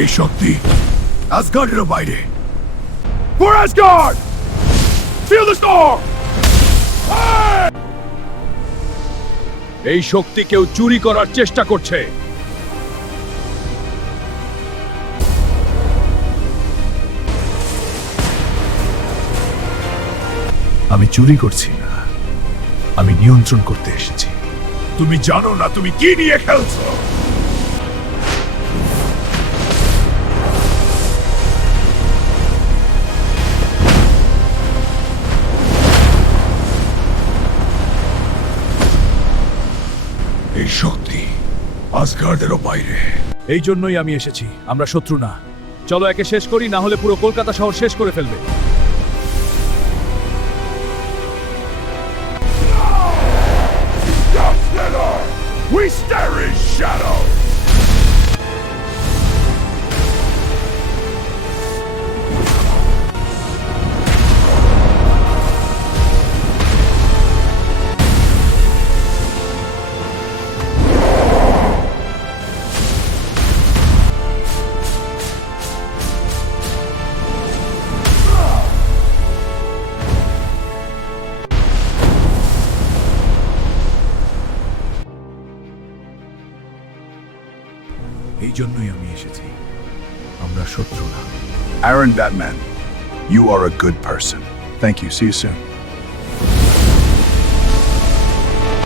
এই শক্তি আসগার্ডেরও বাইরে। For Asgard! Feel the storm! এই শক্তি কেউ চুরি করার চেষ্টা করছে। আমি চুরি করছি না, আমি নিয়ন্ত্রণ করতে এসেছি। তুমি জানো না তুমি কি নিয়ে খেলছো। এই শক্তি আসগার্ডেরও বাইরে। এই জন্যই আমি এসেছি। আমরা শত্রু না। চলো একে শেষ করি, না হলে পুরো কলকাতা শহর শেষ করে ফেলবে। We stare in shadow! এই জন্যই আমি এসেছি। আমরা শত্রু না। Aaron Batman, you are a good person. Thank you. See you soon.